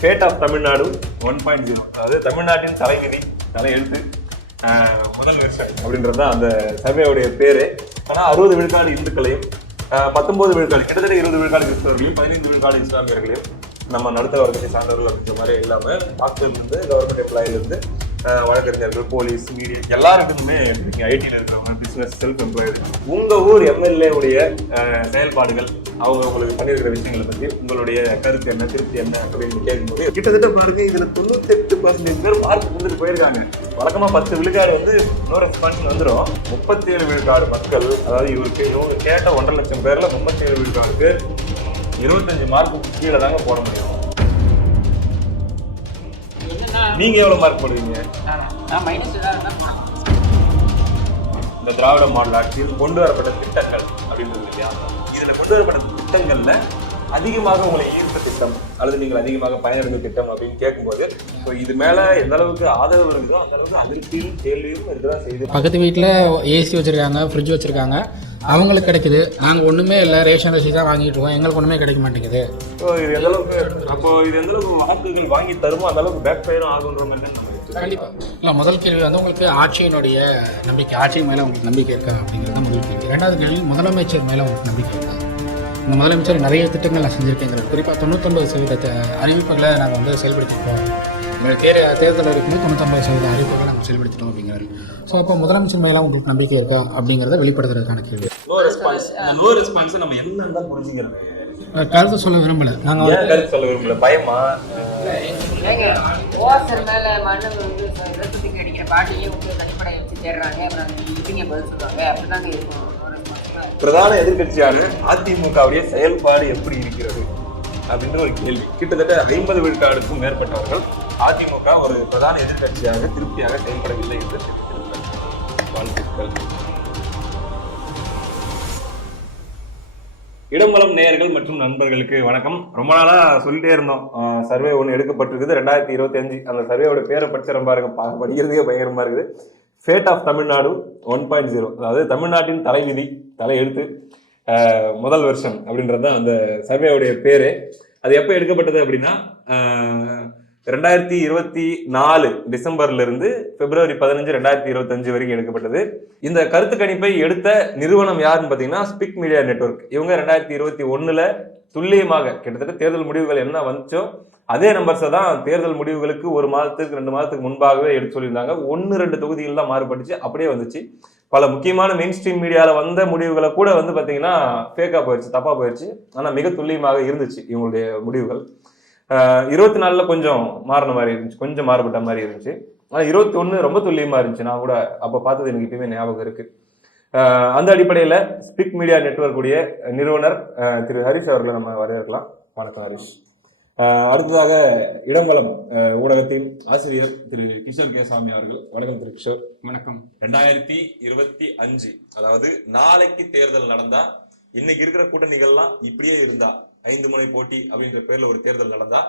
Fat of Tamil Nadu 1.0, அதாவது தமிழ்நாட்டின் தலைவிதி தலையெழுத்து முதல் வருஷம் அப்படின்றது தான் அந்த சர்வேவுடைய பேரு. ஆனால் 60 விழுக்காடு இந்துக்களையும் 19 விழுக்காடு கிட்டத்தட்ட 20 விழுக்காடு கிறிஸ்தவர்களையும் 15 விழுக்காடு இஸ்லாமியர்களையும் நம்ம நடுத்தர வர்க்கத்தை சார்ந்தவர்கள் அப்படின்ற மாதிரி இல்லாமல் டாக்டர்லேருந்து கவர்மெண்ட் எம்ப்ளாயிலிருந்து வழக்கறிஞர்கள் போலீஸ் மீடியா எல்லாருக்குமே ஐடியில் இருக்கிறவங்க பிசினஸ் செல்ஃப் எம்ப்ளாய்டு உங்கள் ஊர் எம்எல்ஏ உடைய செயல்பாடுகள் அவங்க உங்களுக்கு பண்ணியிருக்கிற விஷயங்களை பற்றி உங்களுடைய கருத்து என்ன திருப்தி என்ன அப்படின்னு கேட்கும்போது கிட்டத்தட்ட பாருங்க இதில் 98% பேர் மார்க் வந்துட்டு போயிருக்காங்க. வழக்கமாக 10 விழுக்காடு வந்து நோ ரெஸ்பான்ஸ் வந்துடும். 37 விழுக்காடு மக்கள், அதாவது இவங்க கேட்ட 1.5 லட்சம் பேர்ல 37 விழுக்காடு பேர் 25 மார்க்கு கீழே தாங்க போட முடியும். நீங்க எவ்வளவு மார்க் போடுவீங்க? இந்த திராவிட மாடல் ஆட்சியில் கொண்டு வரப்பட்ட திட்டங்கள் அப்படின்றது இல்லையா, இதுல கொண்டு வரப்பட்ட திட்டங்கள்ல அதிகமாக உங்களை ஈர்த்த திட்டம் அல்லது நீங்கள் அதிகமாக பயனடைந்த திட்டம் அப்படின்னு கேட்கும்போது இது மேல எந்த அளவுக்கு ஆதரவு இருக்குதோ அந்த அளவுக்கு அதிருப்தியும் கேள்வியும் இருக்குதான் செய்யுது. பக்கத்து வீட்டில் ஏசி வச்சிருக்காங்க, ஃப்ரிட்ஜ் வச்சிருக்காங்க, அவங்களுக்கு கிடைக்குது. நாங்கள் ஒன்றுமே இல்லை, ரேஷன் அரிசி தான் வாங்கிட்டு இருக்கோம், எங்களுக்கு ஒன்றுமே கிடைக்க மாட்டேங்குது. இது எந்த அளவுக்கு இது எந்த அளவுக்கு வாக்குகள் வாங்கி தருமோ அந்த அளவுக்கு பேக் ஃபயரும் ஆகுன்ற மாதிரி தான் நம்ம கண்டிப்பாக இல்லை. முதல் கேள்வி வந்து உங்களுக்கு ஆட்சியினுடைய நம்பிக்கை, ஆட்சி மேலே உங்களுக்கு நம்பிக்கை இருக்கா அப்படிங்கிறது தான் முதல் கேள்வி. ரெண்டாவது கேள்வி முதலமைச்சர் மேலே உங்களுக்கு நம்பிக்கை இருக்கா? இந்த முதலமைச்சர் நிறைய திட்டங்கள் நான் செஞ்சுருக்கேங்கிறது, குறிப்பாக 99% அறிவிப்புகளை நாங்கள் வந்து செயல்படுத்திருக்கோம். தேர்தல் இருக்கும்போது 99% அறிவிப்புகளை நாங்கள் செயல்படுத்திட்டோம் அப்படிங்கிறாரு. ஸோ அப்போ முதலமைச்சர் மேலே உங்களுக்கு நம்பிக்கை இருக்கா அப்படிங்கிறத வெளிப்படுத்துறதுக்கான கேள்வி. நம்ம என்ன புரிஞ்சுக்கிறோம், கருத்து சொல்ல விரும்பலை. நாங்கள் கருத்து சொல்ல விரும்பல, பயமா பிரதான எதிர்கட்சியான அதிமுகவுடைய செயல்பாடு எப்படி இருக்கிறது அப்படின்ற ஒரு கேள்வி. கிட்டத்தட்ட 50 விழுக்காடுக்கும் மேற்பட்டவர்கள் அதிமுக ஒரு பிரதான எதிர்கட்சியாக திருப்தியாக செயல்படவில்லை என்று தெரிவித்திருக்கிறார். வாழ்த்துக்கள். இடம்பலம் நேயர்கள் மற்றும் நண்பர்களுக்கு வணக்கம். ரொம்ப நாளா சொல்லிட்டே இருந்தோம், சர்வே ஒன்று எடுக்கப்பட்டிருக்குது 2025. அந்த சர்வேயோட பேரை படிச்சு ரொம்ப படிக்கிறதுக்கே பயங்கரமா இருக்குது. ஃபேட் ஆஃப் தமிழ்நாடு 1.0, அதாவது தமிழ்நாட்டின் தலைவிதி தலையெழுத்து முதல் வருஷம் அப்படின்றது தான் அந்த சர்வேவுடைய பேரு. அது எப்போ எடுக்கப்பட்டது அப்படின்னா 2024 டிசம்பர்ல இருந்து பிப்ரவரி 15, 2025 வரைக்கும் எடுக்கப்பட்டது. இந்த கருத்து கணிப்பை எடுத்த நிறுவனம் யாருன்னு பார்த்தீங்கன்னா ஸ்பிக் மீடியா நெட்வொர்க். இவங்க 2021 துல்லியமாக கிட்டத்தட்ட தேர்தல் முடிவுகள் என்ன வந்துச்சோ அதே நம்பர்ஸை தான் தேர்தல் முடிவுகளுக்கு 1 மாதத்துக்கு 2 மாதத்துக்கு முன்பாகவே எடுத்து சொல்லியிருந்தாங்க. 1-2 தொகுதிகள் தான் மாறுபட்டுச்சு, அப்படியே வந்துச்சு. பல முக்கியமான மெயின் ஸ்ட்ரீம் மீடியாவில் வந்த முடிவுகளை கூட வந்து பார்த்தீங்கன்னா ஃபேக்காக போயிடுச்சு, தப்பாக போயிடுச்சு. ஆனால் மிக துல்லியமாக இருந்துச்சு இவங்களுடைய முடிவுகள். 24 கொஞ்சம் மாறின மாதிரி இருந்துச்சு, கொஞ்சம் மாறுபட்ட மாதிரி இருந்துச்சு. ஆனால் 21 ரொம்ப துல்லியமாக இருந்துச்சு. நான் கூட அப்போ பார்த்தது எனக்கு இப்பயுமே ஞாபகம் இருக்கு. அந்த அடிப்படையில் ஸ்பிக் மீடியா நெட்வொர்க் உடைய நிறுவனர் திரு ஹரிஷ் அவர்களை நம்ம வரவேற்கலாம். வணக்கம் ஹரிஷ். அடுத்ததாக இடம்பலம் ஊடகத்தின் ஆசிரியர் திரு கிஷோர் கேசாமி அவர்கள். வணக்கம் திரு கிஷோர். வணக்கம். 2025, அதாவது நாளைக்கு தேர்தல் நடந்தா இன்னைக்கு இருக்கிற கூட்டணிகள்லாம் இப்படியே இருந்தா 5 முனை போட்டி அப்படின்ற பேர்ல ஒரு தேர்தல் நடந்தா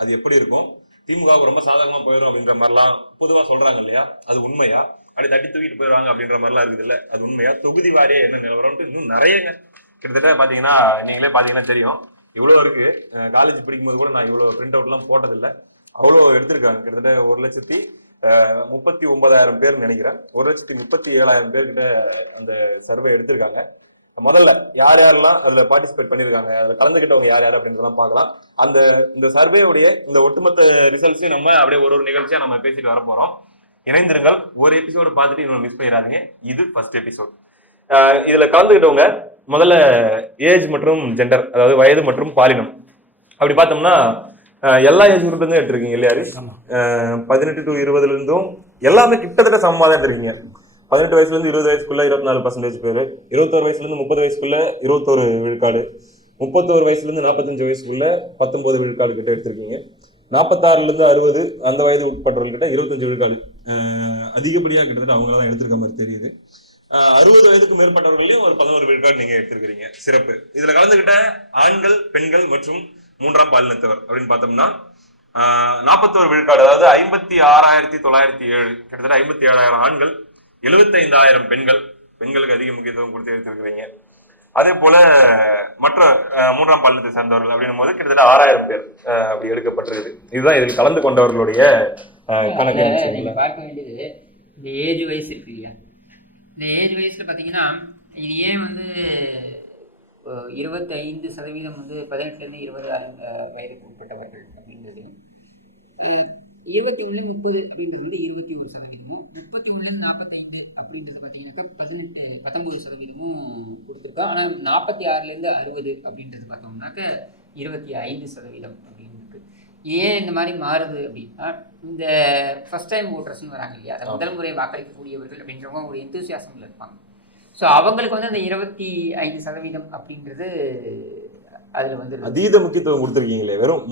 அது எப்படி இருக்கும்? திமுக ரொம்ப சாதகமா போயிடும் அப்படின்ற மாதிரிலாம் பொதுவா சொல்றாங்க இல்லையா, அது உண்மையா? அப்படி தட்டி தூக்கிட்டு போயிடுவாங்க அப்படின்ற மாதிரிலாம் இருக்குது இல்ல, அது உண்மையா? தொகுதி வாரியா என்ன நிலவரம்ட்டு இன்னும் நிறையங்க. கிட்டத்தட்ட பாத்தீங்கன்னா நீங்களே பாத்தீங்கன்னா தெரியும், இவ்வளோ இருக்கு. காலேஜ் படிக்கும்போது கூட நான் இவ்வளோ பிரிண்ட் அவுட்லாம் போட்டதில்லை, அவ்வளோ எடுத்திருக்காங்க. கிட்டத்தட்ட 1,39,000 பேர் நினைக்கிறேன், 1,37,000 பேர்கிட்ட அந்த சர்வே எடுத்திருக்காங்க. முதல்ல யார் யாரெல்லாம் அதுல பார்ட்டிசிபேட் பண்ணிருக்காங்க, அதுல கலந்துக்கிட்டவங்க யார் யார் அப்படின்றதெல்லாம் பார்க்கலாம். இந்த சர்வேவுடைய இந்த ஒட்டுமொத்த ரிசல்ட்ஸையும் நம்ம அப்படியே ஒரு நிகழ்ச்சியா நம்ம பேசிட்டு வர போறோம். இணைந்திருங்கள். ஒரு எபிசோடு பார்த்துட்டு இன்னொரு மிஸ் பண்ணிடாதீங்க. இது ஃபர்ஸ்ட் எபிசோட். இதுல கலந்துக்கிட்டவங்க முதல்ல ஏஜ் மற்றும் ஜெண்டர், அதாவது வயது மற்றும் பாலினம் அப்படி பார்த்தோம்னா எல்லா ஏஜ் குரூப்ல இருந்தும் எடுத்திருக்கீங்க இல்லையா ஹரிஷ்? 18 to 20 இருந்தும் எல்லாமே கிட்டத்தட்ட சமமா தான் எடுத்திருக்கீங்க. 18 வயசுல இருந்து 20 வயசுக்குள்ள 24% பேர், 21 வயசுல இருந்து 30 வயசுக்குள்ள 21 விழுக்காடு, 31 வயசுல இருந்து 45 வயசுக்குள்ள 19 விழுக்காடு கிட்ட எடுத்திருக்கீங்க. 46 இருந்து 60 அந்த வயது உட்பட்டவர்கிட்ட 25 விழுக்காடு, அதிகப்படியா கிட்டத்தட்ட அவங்கள தான் எடுத்திருக்க மாதிரி தெரியுது. 60 வயதுக்கு மேற்பட்டவர்களையும் ஒரு 11 விழுக்காடு நீங்க எடுத்திருக்கிறீங்க. சிறப்பு. இதுல கலந்துகிட்ட ஆண்கள், பெண்கள் மற்றும் 3ஆம் பாலினத்தவர் அப்படின்னு பார்த்தோம்னா 41 விழுக்காடு, அதாவது 56,907, கிட்டத்தட்ட 57,000 ஆண்கள், 75,000 பெண்கள். பெண்களுக்கு அதிக முக்கியத்துவம் கொடுத்து எடுத்திருக்கிறீங்க. அதே போல மற்ற மூன்றாம் பாலினத்தை சேர்ந்தவர்கள் அப்படின்னும் போது கிட்டத்தட்ட 6000 பேர் அப்படி எடுக்கப்பட்டிருக்குது. இதுதான் இதில் கலந்து கொண்டவர்களுடைய கணக்கு. நீங்க பார்க்க வேண்டியது இந்த ஏஜ் வைஸ் இருக்கு இல்லையா, இந்த ஏஜ் வைஸ்ல பாத்தீங்கன்னா இது ஏன் வந்து 25% வந்து 18 இருந்து 20 வயதுக்கு உட்பட்டவர்கள் அப்படின்றது, 21 30 அப்படின்றது வந்து 21%, 31 45 அப்படின்றது பார்த்தீங்கன்னாக்கா 19% கொடுத்துருக்கா. ஆனால் 46 60 அப்படின்றது பார்த்தோம்னாக்க 25% அப்படின்னு இருக்கு. ஏன் இந்த மாதிரி மாறுது அப்படின்னா, இந்த ஃபர்ஸ்ட் டைம் ஓட்டர்ஸ்னு வராங்க இல்லையா, அதை முதல் முறை வாக்களிக்கக்கூடியவர்கள் அப்படின்றவங்க ஒரு எந்தூசியாசமில் இருப்பாங்க. ஸோ அவங்களுக்கு வந்து அந்த 25% அப்படின்றது அதுல வந்து அதீத முக்கியத்துவம் கொடுத்துருக்கீங்களே. வெறும்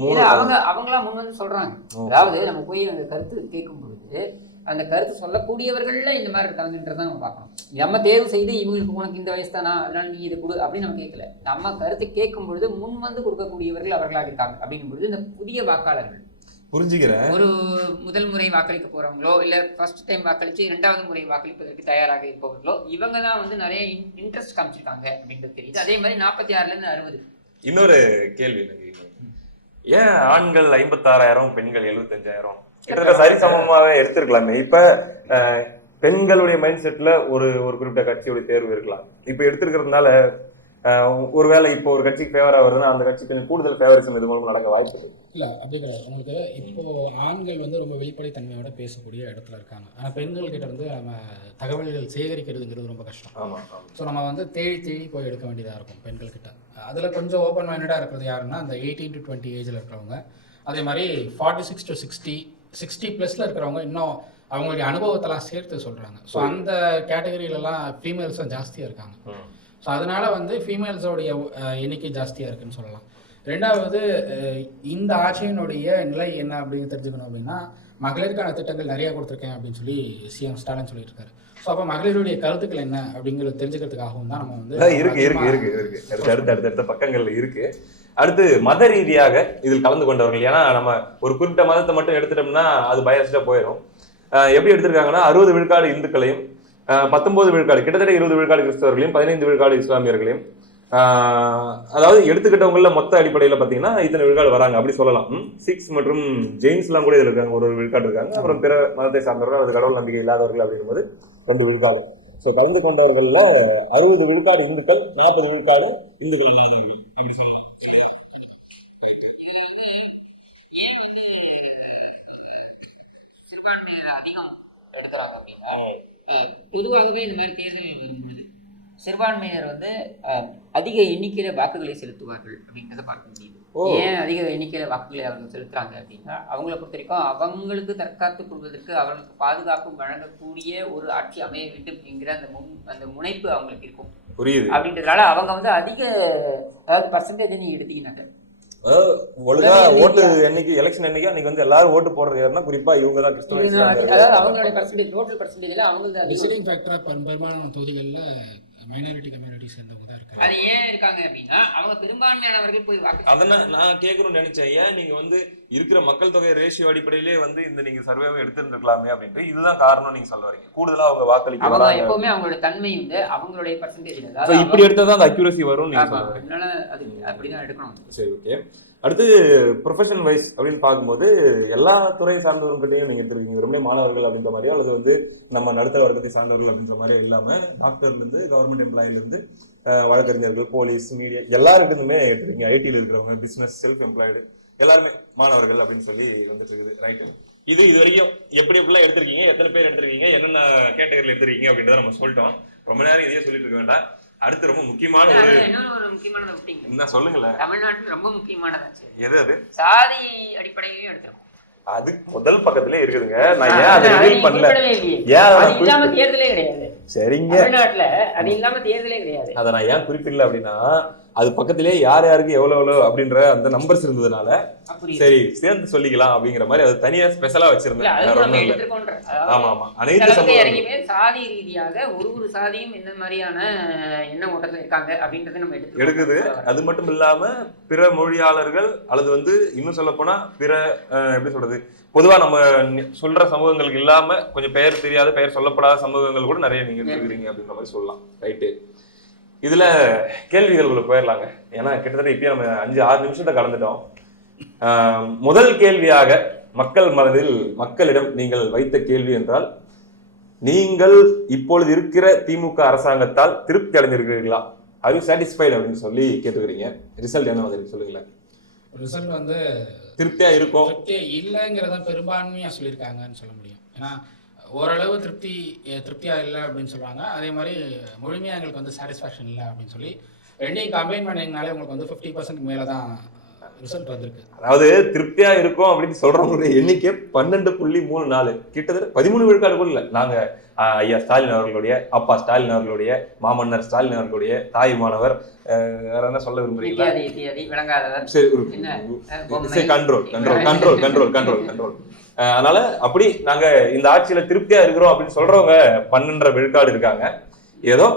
அவங்களாம் முன் வந்து சொல்றாங்க. அதாவது நம்ம போய் அந்த கருத்து கேட்கும் பொழுது அந்த கருத்து சொல்லக்கூடியவர்கள்ல இந்த மாதிரி இருக்காங்கன்றதான் நம்ம பார்க்கணும். நம்ம தேர்வு செய்து இவங்களுக்கு உனக்கு இந்த வயசு தானா அதனால நீ இதை கொடு அப்படின்னு நம்ம கேட்கல. நம்ம கருத்து கேட்கும் பொழுது முன் வந்து கொடுக்கக்கூடியவர்கள் அவர்களாக இருக்காங்க அப்படின்னும் பொழுது இந்த புதிய வாக்காளர்கள் புரிஞ்சுக்கிறேன். ஒரு முதல் முறை வாக்களிக்க போறவங்களோ இல்ல ஃபர்ஸ்ட் டைம் வாக்களிச்சு 2வது முறை வாக்களிப்பதற்கு தயாராக இருப்பவர்களோ இவங்க தான் வந்து நிறைய இன்ட்ரெஸ்ட் காமிச்சிருக்காங்க அப்படின்றது தெரியுது. அதே மாதிரி 46 இருந்து 60. இன்னொரு கேள்வி எனக்கு, ஏன் ஆண்கள் 56,000 பெண்கள் 75,000 கிட்டத்தட்ட சரிசமமாவே எடுத்திருக்கலாமே? இப்ப பெண்களுடைய மைண்ட் செட்ல ஒரு குறிப்பிட்ட கட்சியுடைய தேர்வு இருக்கலாம். இப்ப எடுத்திருக்கிறதுனால ஒருவேளை இப்போ ஒரு கட்சிக்கு ஃபேவரா வருதுன்னா அந்த கட்சி கொஞ்சம் கூடுதல் ஃபேவரிசம் இது மூலம் நடக்க வாய்ப்பு இல்ல. அப்படி கிடையாது. உங்களுக்கு இப்போ ஆண்கள் வந்து ரொம்ப வெளிப்படைத்தன்மையோட பேசக்கூடிய இடத்துல இருக்காங்க. ஆனா பெண்கள் கிட்ட வந்து நம்ம தகவல்கள் சேகரிக்கிறதுங்கிறது ரொம்ப கஷ்டம். ஆமா. ஸோ நம்ம வந்து தேடி போய் எடுக்க வேண்டியதா இருக்கும் பெண்கள் கிட்ட. அதுல கொஞ்சம் ஓப்பன் மைண்டடா இருக்கிறது யாருன்னா அந்த 18 to 20 ஏஜ்ல இருக்கிறவங்க. அதே மாதிரி 46 to 60 ப்ளஸ்ல இருக்கிறவங்க இன்னும் அவங்களுடைய அனுபவத்தெல்லாம் சேர்த்து சொல்றாங்க. ஸோ அந்த கேட்டகரியிலலாம் ஃபீமேல்ஸ் தான் ஜாஸ்தியா இருக்காங்க. ஸோ அதனால வந்து ஃபீமேல்ஸோடைய எண்ணிக்கை ஜாஸ்தியாக இருக்குன்னு சொல்லலாம். ரெண்டாவது, இந்த ஆட்சியினுடைய நிலை என்ன அப்படின்னு தெரிஞ்சுக்கணும் அப்படின்னா, மகளிருக்கான திட்டங்கள் நிறைய கொடுத்துருக்கேன் அப்படின்னு சொல்லி சிஎம் ஸ்டாலின் சொல்லிட்டு இருக்காரு. ஸோ அப்போ மகளிருடைய கருத்துக்கள் என்ன அப்படிங்கிறது தெரிஞ்சுக்கிறதுக்காகவும் தான் நம்ம வந்து இருக்கு அடுத்த பக்கங்கள்ல இருக்கு. அடுத்து மத ரீதியாக இதில் கலந்து கொண்டவர்கள், ஏன்னா நம்ம ஒரு குறிப்பிட்ட மதத்தை மட்டும் எடுத்துட்டோம்னா அது பயஸ்டா போயிடும். எப்படி எடுத்திருக்காங்கன்னா 60 விழுக்காடு இந்துக்களையும் 19 விழுக்காடு கிட்டத்தட்ட 20 விழுக்காடு கிறிஸ்தவர்களையும் 15 விழுக்காடு இஸ்லாமியர்களையும், அதாவது எடுத்துக்கிட்டவங்கள மொத்த அடிப்படையில பாத்தீங்கன்னா இத்தனை விழுக்காடு வராங்க அப்படி சொல்லலாம். சிக்ஸ் மற்றும் ஜெயின்ஸ் எல்லாம் கூட இதுல இருக்காங்க, ஒரு விழுக்காடு இருக்காங்க. அப்புறம் பிற மதத்தை சார்ந்தவர்கள், அது கடவுள் நம்பிக்கை இல்லாதவர்கள் அப்படிங்கும் போது 2 விழுக்காடு. ஸோ கலந்து கொண்டவர்கள்ல 60 விழுக்காடு இந்துக்கள், 40 விழுக்காடு இந்துக்கள் அப்படி சொல்லலாம். அதிகம் எடுக்கிறாங்க அப்படின்னா, பொதுவாகவே இந்த மாதிரி தேர்தல் வரும்பொழுது சிறுபான்மையினர் வந்து அதிக எண்ணிக்கையில வாக்குகளை செலுத்துவார்கள் அப்படிங்கிறத பார்க்க முடியுது. ஏன் அதிக எண்ணிக்கையில வாக்குகளை அவர்கள் செலுத்துறாங்க அப்படின்னா, அவங்கள பொறுத்த வரைக்கும் அவங்களுக்கு தற்காத்துக் கொள்வதற்கு அவர்களுக்கு பாதுகாப்பு வழங்கக்கூடிய ஒரு ஆட்சி அமைய வேண்டும் என்கிற அந்த முனைப்பு அவங்களுக்கு இருக்கும். புரியுது. அப்படின்றதுனால அவங்க வந்து அதிக, அதாவது பர்சன்டேஜ் நீங்க எடுத்தீங்கன்னாக்க ஒழுங்கா ஓட்டு எண்ணிக்கை எலெக்ஷன் எண்ணிக்கை அன்னைக்கு வந்து எல்லாரும் ஓட்டு போடுறது யாருன்னா குறிப்பா இவங்க தான் கிறிஸ்தவ. அதாவது அவங்களுடைய பர்சன்டேஜ், டோட்டல் பர்சன்டேஜ்ல அவங்களுக்கு டிசைடிங் ஃபேக்டரா பெரும்பாலான தொகுதிகளில் மைனாரிட்டி கம்யூனிட்டி சேர்ந்தவங்க தான் இருக்காங்க. அது ஏன் இருக்காங்க அப்படின்னா, அவங்க பெரும்பான்மையானவர்கள் போய் வாக்கு. அதனால நான் கேட்கணும்னு நினைச்சேன், ஏன் நீங்க வந்து இருக்கிற மக்கள் தொகை ரேஷியோ அடிப்படையிலே வந்து இந்த நீங்க சர்வேவை எடுத்துருக்கலாமே அப்படின்ட்டு. இதுதான் காரணம் நீங்க சொல்ல வரீங்க. கூடுதலா அவங்க வாக்களிக்க வராங்க. எப்பவுமே அவங்களோட தன்மை வந்து அவங்களுடைய பர்சன்டேஜ், இப்படி எடுத்தா அந்த அக்யூரசி வரும் நீங்க சொல்றீங்க. அதனால அது அப்படிதான் எடுக்கணும். சரி, ஓகே. அடுத்து ப்ரொஃபஷனல் வைஸ் அப்படின்னு பார்க்கும்போது எல்லா துறையை சார்ந்தவர்கிட்டையும் நீங்க எடுத்துருக்கீங்க. ரொம்ப மாணவர்கள் அப்படின்ற மாதிரியோ அல்லது வந்து நம்ம நடுத்தர வர்க்கத்தை சார்ந்தவர்கள் அப்படின்ற மாதிரியும் இல்லாம டாக்டர்ல இருந்து கவர்மெண்ட் எம்ப்ளாயில இருந்து வழக்கறிஞர்கள், போலீஸ், மீடியா எல்லாருக்குமே எடுத்துருக்கீங்க. ஐடியில் இருக்கிறவங்க, பிசினஸ், செல்ஃப் எம்ப்ளாய்டு எல்லாருமே மாணவர்கள் அப்படின்னு சொல்லி வந்துட்டு இருக்குது. ரைட்டு. இது வரைக்கும் எப்படிலாம் எடுத்திருக்கீங்க, எத்தனை பேர் எடுத்திருக்கீங்க, என்னென்ன கேட்டகரியில் எடுத்திருக்கீங்க அப்படின்றத நம்ம சொல்லிட்டோம். ரொம்ப நேரம் இதையே சொல்லிட்டு இருக்க வேண்டாம். அடுத்து ரொம்ப முக்கியமான ஒரு முக்கியமானது விட்டீங்க. என்ன சொல்லுங்களேன். தமிழ்நாட்டுல ரொம்ப முக்கியமானதாச்சு. எது அது? சாதி அடிப்படையிலேயே எடுத்துரும். அது முதல் பக்கத்திலே இருக்குதுங்க. நான் ஏன் அதை ரிவீல் பண்ணல? ஏன் இல்லாம தேர்தலே கிடையாது. சரிங்க, தமிழ்நாட்டுல அது இல்லாம தேர்தலே கிடையாது. அதை நான் ஏன் குறிப்பிடல அப்படின்னா, அது பக்கத்திலே யார் யாருக்கு எவ்வளவு அப்படின்ற அந்த நம்பர்ஸ் இருந்ததுனால சரி சேர்ந்து சொல்லிக்கலாம் அப்படிங்கிற மாதிரி அது தனியா ஸ்பெஷலா வச்சிருந்தேன். ஆமா ஆமா, அனைத்து சமூகமே சாதி ரீதியாக ஒரு சாதியும் இந்த மாதிரியான எண்ண ஓட்டத்துல இருக்காங்க அப்படின்றத நம்ம எடுக்குது. அது மட்டும் இல்லாம பிற மொழியாளர்கள் அல்லது வந்து இன்னும் சொல்ல போனா பிற எப்படி சொல்றது, பொதுவா நம்ம சொல்ற சமூகங்களுக்கு இல்லாம கொஞ்சம் பெயர் தெரியாத, பெயர் சொல்லப்படாத சமூகங்கள் கூட நிறைய நீங்க எடுத்துக்கிறீங்க அப்படின்ற மாதிரி சொல்லலாம். ரைட்டு. இதுல கேள்விகளுக்குள்ள போயிடலாங்க. ஏன்னா கிட்டத்தட்ட இப்பயே நம்ம 5-6 நிமிஷத்தை கடந்துட்டோம். முதல் கேள்வியாக மக்கள் மனதில் மக்களிடம் நீங்கள் வைத்த கேள்வி என்றால், நீங்கள் இப்பொழுது இருக்கிற திமுக அரசாங்கத்தால் திருப்தி அடைஞ்சிருக்கிறீர்களா? ஆர் யூ சாட்டிஸ்ஃபைடு அப்படின்னு சொல்லி கேட்டுக்கிறீங்க. ரிசல்ட் என்ன வந்து சொல்லுங்களேன். ரிசல்ட் வந்து திருப்தியா இருக்கும் திருப்தியா இல்லைங்கிறத பெரும்பான்மையா சொல்லியிருக்காங்கன்னு சொல்ல முடியும். ஏன்னா ஓரளவு திருப்தியா இல்லை அப்படின்னு சொல்றாங்க. அதே மாதிரி முழுமையா எங்களுக்கு வந்து சாட்டிஸ்ஃபேக்ஷன் இல்லை அப்படின்னு சொல்லி ரெண்டையும் கம்பைன் பண்ணிங்கனாலே உங்களுக்கு வந்து 50% மேலே தான் ரிசல்ட் வந்திருக்கு. அதாவது திருப்தியா இருக்கும் அப்படின்னு சொல்றவங்களுடைய எண்ணிக்கை 12.34, கிட்டத்தட்ட 13 விழுக்காடுக்குள் இல்லை. நாங்க ஐயா ஸ்டாலின் அவர்களுடைய அப்பா ஸ்டாலின் அவர்களுடைய மாமன்னர் ஸ்டாலின் அவர்களுடைய தாய் மாணவர் வேற என்ன சொல்ல விரும்புறீங்களா? சரி, கண்ட்ரோல். அதனால அப்படி நாங்க இந்த ஆட்சியில திருப்தியா இருக்கிறோம் அப்படின்னு சொல்றவங்க 12 விழுக்காடு இருக்காங்க. ஏதோ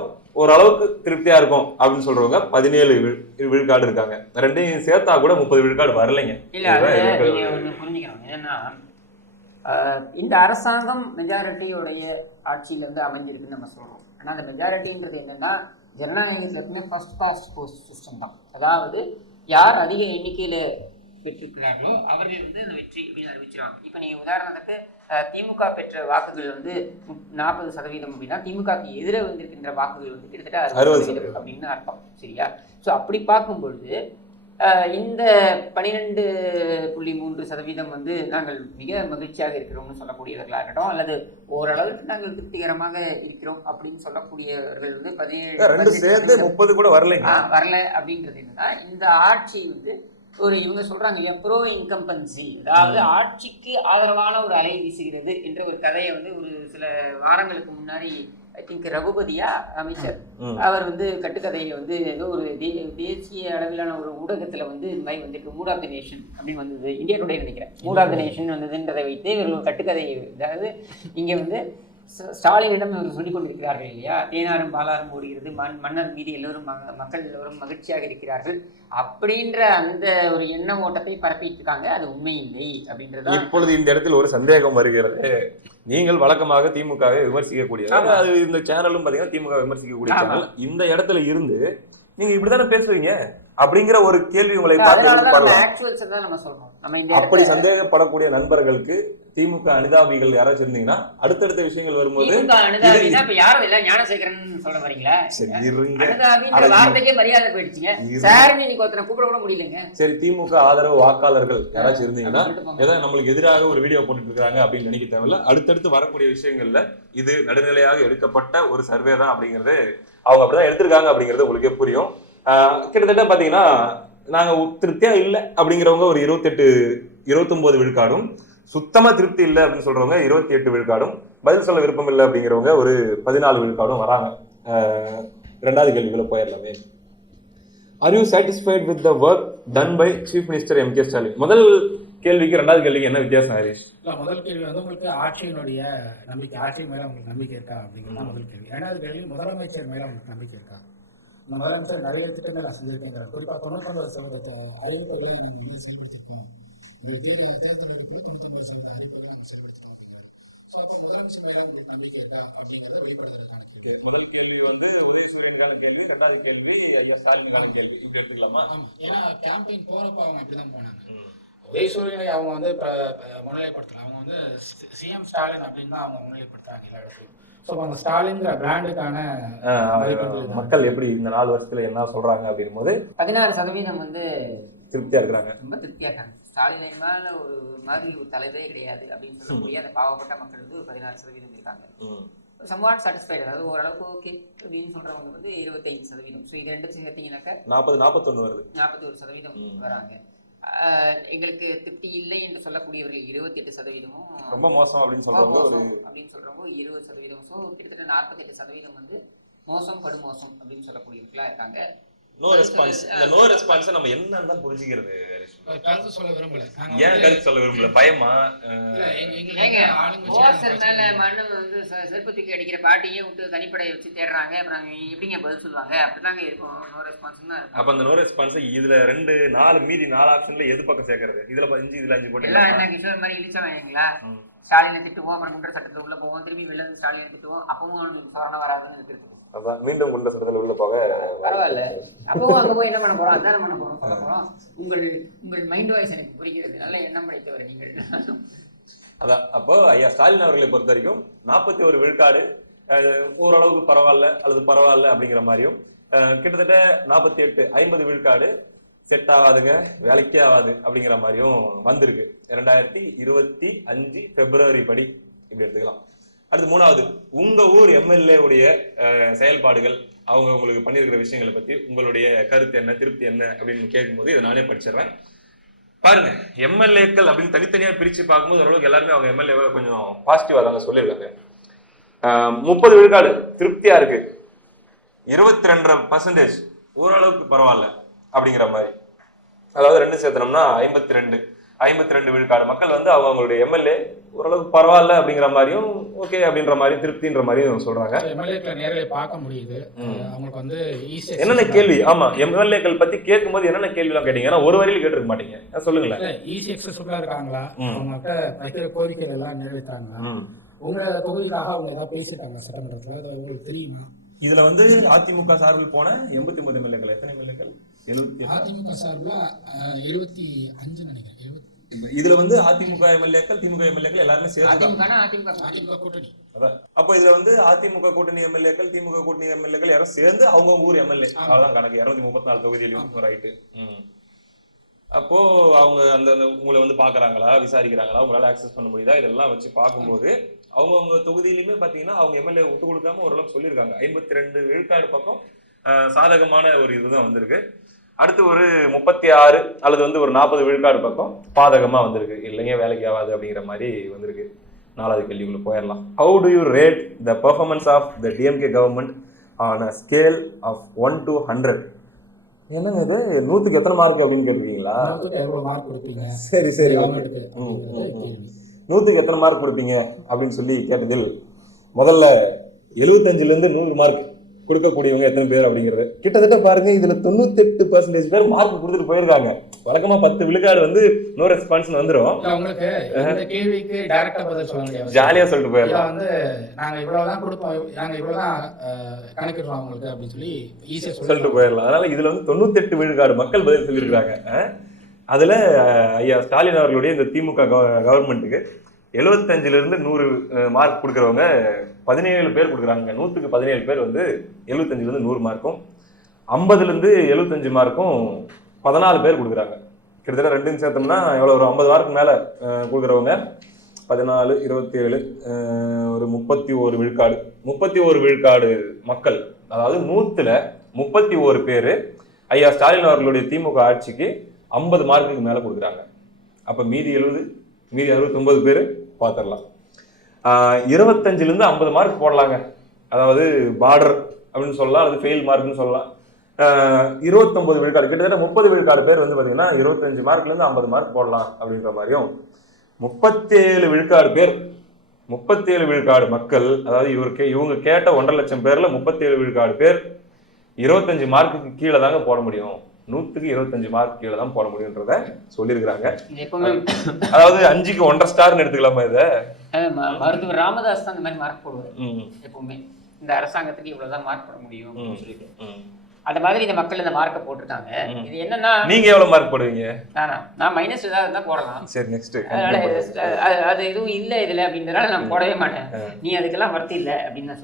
ஓரளவுக்கு திருப்தியா இருக்கும் அப்படின்னு சொல்றவங்க 17 விழுக்காடு இருக்காங்க. ரெண்டையும் சேர்த்தா கூட 30 விழுக்காடு வரலைங்க. புரிஞ்சுக்கணும். ஏன்னா இந்த அரசாங்கம் மெஜாரிட்டியோடைய ஆட்சியில இருந்து அமைஞ்சிருக்குன்னு நம்ம சொல்றோம். ஆனா அந்த மெஜாரிட்டின்றது என்னன்னா ஜனநாயகத்துல இருந்து ஃபர்ஸ்ட் பாஸ்ட் போஸ்ட் சிஸ்டம் தான். அதாவது யார் அதிக எண்ணிக்கையில பெற்றிருக்கிறார்களோ அவர்கள் வந்து அந்த வெற்றி அப்படின்னு அறிவிச்சிருவாங்க. இப்போ நீங்கள் உதாரணத்துக்கு திமுக பெற்ற வாக்குகள் வந்து 40% அப்படின்னா திமுகவுக்கு எதிராக வந்திருக்கின்ற வாக்குகள் வந்து கிட்டத்தட்ட 60% அப்படின்னு அர்த்தம். சரியா? ஸோ அப்படி பார்க்கும்பொழுது இந்த 12.3% வந்து நாங்கள் மிக மகிழ்ச்சியாக இருக்கிறோம்னு சொல்லக்கூடியவர்களாக இருக்கட்டும், அல்லது ஓரளவுக்கு நாங்கள் திருப்திகரமாக இருக்கிறோம் அப்படின்னு சொல்லக்கூடியவர்கள் வந்து 30 கூட வரல அப்படின்றது என்னன்னா இந்த ஆட்சி வந்து ஒரு இவங்க சொல்றாங்க இல்லையா ப்ரோ இன்கம்பன்சி, அதாவது ஆட்சிக்கு ஆதரவான ஒரு அலை வீசுகிறது என்ற ஒரு கதையை வந்து ஒரு சில வாரங்களுக்கு முன்னாடி ஐ திங்க் ரகுபதியா அமைச்சர் அவர் வந்து கட்டுக்கதையை வந்து ஏதோ ஒரு தேசிய அளவிலான ஒரு ஊடகத்துல வந்து இந்த மாதிரி வந்துட்டு மூட் ஆஃப் தி நேஷன் அப்படின்னு வந்தது, இந்தியா டுடே நினைக்கிறேன், மூட் ஆஃப் தி நேஷன் வந்ததுன்றதை வைத்து இவர்கள் கட்டுக்கதை, அதாவது இங்க வந்து ஸ்டாலினிடம் இவர் சொல்லிக் கொண்டிருக்கிறார்கள் இல்லையா, தேனாரும் பாலாரும் ஓடுகிறது, மன்னர் மீது எல்லோரும் மக்கள் எல்லோரும் மகிழ்ச்சியாக இருக்கிறார்கள் அப்படின்ற அந்த ஒரு எண்ண ஓட்டத்தை பரப்பிட்டு இருக்காங்க. அது உண்மை இல்லை அப்படின்றது. இப்பொழுது இந்த இடத்தில் ஒரு சந்தேகம் வருகிறது. நீங்கள் வழக்கமாக திமுகவை விமர்சிக்கக்கூடிய, அது இந்த சேனலும் பாத்தீங்கன்னா திமுக விமர்சிக்கக்கூடிய சேனல், இந்த இடத்துல இருந்து நீங்க இப்படித்தானே பேசுறீங்க அப்படிங்கிற ஒரு கேள்வி உங்களை அப்படி சந்தேகப்படக்கூடிய நண்பர்களுக்கு திமுக அனுதாபிகள் யாராச்சும் இருந்தீங்கன்னா அடுத்தடுத்த விஷயங்கள் வரும்போது சரி திமுக ஆதரவு வாக்காளர்கள் யாராச்சும் இருந்தீங்கன்னா ஏதாவது நம்மளுக்கு எதிராக ஒரு வீடியோ போட்டுட்டு இருக்காங்க அப்படின்னு நினைக்க தேவையில்ல. அடுத்தடுத்து வரக்கூடிய விஷயங்கள்ல இது நடுநிலையாக எடுக்கப்பட்ட ஒரு சர்வே தான் அப்படிங்கிறது அவங்க அப்படிதான் எடுத்திருக்காங்க அப்படிங்கிறது உங்களுக்கே புரியும். கிட்டத்தட்ட பாத்தீங்கன்னா நாங்க திருப்தியா இல்லை அப்படிங்கிறவங்க ஒரு 29 விழுக்காடும், சுத்தமா திருப்தி இல்லை அப்படின்னு சொல்றவங்க 28 விழுக்காடும், பதில் சொல்ல விருப்பம் இல்லை அப்படிங்கிறவங்க ஒரு 14 விழுக்காடும் வராங்க. ரெண்டாவது கேள்விக்குள்ள போயிடலாமே. Are you satisfied with the work done by chief minister M K. Stalin? முதல் கேள்விக்கு ரெண்டாவது கேள்விக்கு என்ன வித்தியாசம் ஹரிஷ்? முதல் கேள்வி வந்து உங்களுக்கு ஆட்சியினுடைய நம்பிக்கை, ஆட்சி மேல உங்களுக்கு நம்பிக்கை இருக்கா அப்படிங்கிறது முதல் கேள்வி. ரெண்டாவது கேள்வி முதலமைச்சர் மேல உங்களுக்கு நம்பிக்கை இருக்கா? இந்த முதலமைச்சர் நிறைய திட்டங்கள் நான் செஞ்சிருக்கேங்கிற, குறிப்பாக 99% அறிவிப்புகளை நாங்கள் வந்து செயல்படுத்திருக்கோம். தேர்தல் அறிவிப்புல 99% அறிவிப்புகளை நாங்கள் செயல்படுத்திருக்கோம் அப்படிங்கிறார். ஸோ அப்போ முதலமைச்சர் மேல உங்களுக்கு நம்பிக்கை இருக்கா அப்படிங்கிறத வெளிப்படுத்தலுக்கான முதல் கேள்வி வந்து உதயசூரியனுக்கான கேள்வி, ரெண்டாவது கேள்வி ஐயா ஸ்டாலினுக்கான கேள்வி, இப்படி எடுத்துக்கலாமா? ஏன்னா கேம்பெயின் போறப்ப அவங்க அப்படிதான் போனாங்க. உதயசூரியனை அவங்க வந்து இப்போ முன்னிலைப்படுத்தலாம், அவங்க வந்து சிஎம் ஸ்டாலின் அப்படின்னு தான் அவங்க முன்னிலைப்படுத்துறாங்க எல்லா இடத்துலையும். ஸோ அந்த ஸ்டாலின்ங்கிற பிராண்டுக்கான மக்கள் எப்படி இந்த 4 வருஷத்துல என்ன சொல்றாங்க அப்படின் போது 16% வந்து திருப்தியா இருக்கிறாங்க, ரொம்ப திருப்தியா இருக்காங்க. ஸ்டாலின் மேல ஒரு மாதிரி ஒரு தலைவரே கிடையாது அப்படின்னு சொல்லக்கூடிய அந்த பாவப்பட்ட மக்கள் வந்து 16% இருக்காங்க. சம்வாட் சாட்டிஸ்ஃபைடு, அதாவது ஓரளவுக்கு ஓகே அப்படின்னு சொல்றவங்க வந்து 25%. ஸோ இது ரெண்டும் சேர்த்தீங்கன்னாக்கா 41 வருது, 41% வராங்க. எங்களுக்கு திருப்தி இல்லை என்று சொல்லக்கூடியவர்கள் 28%, ரொம்ப மோசம் அப்படின்னு சொல்றவங்க 20%. ஸோ கிட்டத்தட்ட 48% வந்து மோசம் படுமோசம் அப்படின்னு சொல்லக்கூடியவர்களா இருக்காங்க. No response. இந்த நோ ரெஸ்பான்ஸ் நம்ம என்னன்னு தான் புரிஞ்சுக்கிறது. கருத்து சொல்ல விரும்பல. ஏன் கருத்து சொல்ல விரும்பல? பயமா? மேல மண்ணு வந்து செருப்பு தூக்கி அடிக்கிற பாட்டியே விட்டு தனிப்படையை வச்சு தேடுறாங்க. அப்புறம் எப்படிங்க பதில் சொல்லுவாங்க? அப்படிதாங்க இருக்கும். நோ ரெஸ்பான்ஸ் தான். அப்ப அந்த நோ ரெஸ்பான்ஸ் இதுல 4 மீதி 4 ஆப்ஷன்ல எது பக்கம் சேர்க்கறது? இதுல 5 இதுல 5 போட்டு எல்லாம் என்ன கிஷோர் மாதிரி இடிச்சவங்களா? ஸ்டாலினை திட்டுவோம், அப்புறம் குண்டர் சட்டத்துல உள்ள போவோம், திரும்பி வெளில ஸ்டாலினை திட்டுவோம், அப்பவும் அவனுக்கு சோரணம் வராதுன்னு இருக்கிறது. அதான் மீண்டும் குண்ட சட்டத்தில் உள்ள போக பரவாயில்ல. அப்பவும் அங்க போய் என்ன பண்ண போறோம்? அதான் பண்ண போறோம். உங்கள் மைண்ட் வாய்ஸ் எனக்கு புரிகிறது. நல்ல எண்ணம் படைத்தவர் நீங்கள். அதான் அப்போ ஐயா ஸ்டாலின் அவர்களை பொறுத்த வரைக்கும் 41 விழுக்காடு ஓரளவுக்கு பரவாயில்ல அல்லது பரவாயில்ல அப்படிங்கிற மாதிரியும், கிட்டத்தட்ட 48 50 விழுக்காடு செட் ஆகாதுங்க, வேலைக்கே ஆகாது அப்படிங்கிற மாதிரியும் வந்திருக்கு 2025 பிப்ரவரி படி. இப்படி எடுத்துக்கலாம். அடுத்து மூணாவது, உங்க ஊர் எம்எல்ஏ உடைய செயல்பாடுகள், அவங்க உங்களுக்கு பண்ணியிருக்கிற விஷயங்களை பத்தி உங்களுடைய கருத்து என்ன, திருப்தி என்ன அப்படின்னு கேட்கும்போது இதை நானே படிச்சிடுறேன். பாருங்க, எம்எல்ஏக்கள் அப்படின்னு தனித்தனியா பிரிச்சு பார்க்கும்போது ஓரளவுக்கு எல்லாருமே அவங்க எம்எல்ஏவை கொஞ்சம் பாசிட்டிவா தாங்க சொல்லியிருக்காங்க. 30 விழுக்காடு திருப்தியா இருக்கு, 22% ஓரளவுக்கு பரவாயில்ல அப்படிங்கிற மாதிரி. அதாவது 2 சேர்த்தனம்னா 52 விழுக்காடு மக்கள் வந்து அவங்களுடைய எம்எல்ஏ ஓரளவுக்கு பரவாயில்ல அப்படிங்கிற மாதிரியும், ஓகே அப்படின்ற மாதிரி, திருப்தின்ற மாதிரியும் சொல்றாங்க. எம்எல்ஏக்களை நேரடியா பார்க்க முடியுது. அவங்களுக்கு வந்து என்னென்ன கேள்வி, ஆமா எம்எல்ஏக்கள் பத்தி கேட்கும்போது என்னென்ன கேள்வி எல்லாம் கேட்டீங்க? ஒரு வரியில கேட்டிருக்க மாட்டீங்க, சொல்லுங்களேன். ஈஸி எக்ஸஸ்ஃபுல்லா இருக்காங்களா, அவங்ககிட்ட வைக்கிற கோரிக்கைகள் எல்லாம் நிறைவேற்றாங்களா, உங்க தொகுதிக்காக அவங்க ஏதாவது பேசிட்டாங்க சட்டமன்றத்துல, அது உங்களுக்கு தெரியுமா? இதுல வந்து அதிமுக சார்பில் போன 89 எம்எல்ஏக்கள், எத்தனை எம்எல்ஏக்கள்? அதிமுக சார்பில் 75 நினைக்கிறேன். இதுல வந்து அதிமுக எம்எல்ஏக்கள், திமுக எம்எல்ஏக்கள் எல்லாருமே சேர்த்து அதிமுக கூட்டணி. அதான் அப்போ இதுல வந்து அதிமுக கூட்டணி எம்எல்ஏக்கள், திமுக கூட்டணி எம்எல்ஏக்கள் யாரும் சேர்ந்து அவங்க ஊர் எம்எல்ஏ, அவ்வளவுதான் கணக்கு. 234 தொகுதியிலும் ரைட்டு. அப்போ அவங்க அந்த உங்களை வந்து பாக்குறாங்களா, விசாரிக்கிறாங்களா, உங்களால ஆக்சஸ் பண்ண முடியுதா, இதெல்லாம் வச்சு பார்க்கும்போது அவங்க தொகுதியிலுமே பாத்தீங்கன்னா அவங்க எம்எல்ஏ விட்டு கொடுக்காம ஓரளவுக்கு சொல்லியிருக்காங்க. 52 விழுக்காடு பக்கம் சாதகமான ஒரு இதுதான் வந்திருக்கு. அடுத்து ஒரு 36 அல்லது வந்து ஒரு 40 விழுக்காடு பக்கம் பாதகமா வந்திருக்கு, இல்லைங்க வேலைக்கு ஆகாது அப்படிங்கிற மாதிரி வந்திருக்கு. 4வது கேள்விக்குள்ள போயிடலாம். How do you rate the performance of the DMK government on a scale of 1 to 100? என்னங்க இது 100க்கு எத்தனை மார்க் அப்படின்னு கேட்பீங்களா? சரி 100க்கு எத்தனை மார்க் கொடுப்பீங்க அப்படின்னு சொல்லி கேட்டதில் முதல்ல 75ல இருந்து 100 மார்க் கொடுக்கக்கூடியவங்க எத்தனை பேர் அப்படிங்கிறது கிட்டத்தட்ட பாருங்க. இதுல 98% பேர் மார்க் கொடுத்துட்டு போயிருக்காங்க. வழக்கமா 10 விழுக்காடு வந்து நோ ரெஸ்பான்ஸ் வந்துடும். உங்களுக்கு இந்த கேள்விக்கு டைரக்டா பதில் சொல்ல முடியாது, ஜாலியா சொல்லிட்டு போயிடலாம். வந்து நாங்க இவ்வளவுதான் கொடுப்போம், நாங்க இவ்வளவுதான் கணக்கிடுறோம் உங்களுக்கு அப்படின்னு சொல்லி ஈஸியா சொல்லிட்டு போயிடலாம். அதனால இதுல வந்து 98 விழுக்காடு மக்கள் பதில் சொல்லியிருக்காங்க. அதுல ஐயா ஸ்டாலின் அவர்களுடைய இந்த திமுக கவர்மெண்ட்டுக்கு 75ல இருந்து 100 மார்க் கொடுக்குறவங்க 17 பேர் கொடுக்குறாங்க. 100க்கு 17 பேர் வந்து 75ல இருந்து 100 மார்க்கும், 50ல இருந்து 75 மார்க்கும் 14 பேர் கொடுக்குறாங்க. கிட்டத்தட்ட 2 சேர்த்தோம்னா எவ்வளோ ஒரு 50 மார்க் மேல கொடுக்குறவங்க 14, 27, ஒரு 31 விழுக்காடு. 31 விழுக்காடு மக்கள், அதாவது 100ல 31 பேர் ஐயா ஸ்டாலின் அவர்களுடைய திமுக ஆட்சிக்கு 50 மார்க்குக்கு மேல கொடுக்குறாங்க. அப்ப மீதி 69 பேர் பார்த்துடலாம். 25ல இருந்து 50 மார்க் போடலாங்க, அதாவது பார்டர் அப்படின்னு சொல்லலாம், அது ஃபெயில் மார்க்னு சொல்லலாம். 29 விழுக்காடு, கிட்டத்தட்ட 30 விழுக்காடு பேர் வந்து பாத்தீங்கன்னா 25 மார்க்ல இருந்து 50 மார்க் போடலாம் அப்படின்ற மாதிரியும், 37 விழுக்காடு பேர், 37 விழுக்காடு மக்கள், அதாவது இவங்க கேட்ட 1.5 லட்சம் பேர்ல 37 விழுக்காடு பேர் 25 மார்க்குக்கு கீழே தாங்க போட முடியும், 100க்கு 25 மார்க் கீழே தான் போட முடியும்ன்றத சொல்லியிருக்கிறாங்க. அதாவது 5க்கு 1.5 ஸ்டார்னு எடுத்துக்கலாமா இதை? மருத்துவர் ராமதாஸ் தான் இந்த மாதிரி மார்க் போடுவார் எப்பவுமே, இந்த அரசாங்கத்துக்கு இவ்வளவுதான் மார்க் போட முடியும் அப்படின்னு சொல்லிட்டு. அந்த மாதிரி இந்த மக்கள் இந்த மார்க்கை போட்டிருக்காங்க. இது என்னன்னா, நீங்க எவ்வளவு மார்க் போடுவீங்க? நான் மைனஸ் ஏதாவது இருந்தா போடலாம். சரி, நெக்ஸ்ட். அதனால அது எதுவும் இல்ல இதுல அப்படின்றதால நான் போடவே மாட்டேன். நீ அதுக்கெல்லாம் வர்த்தி இல்ல அப்படின்னு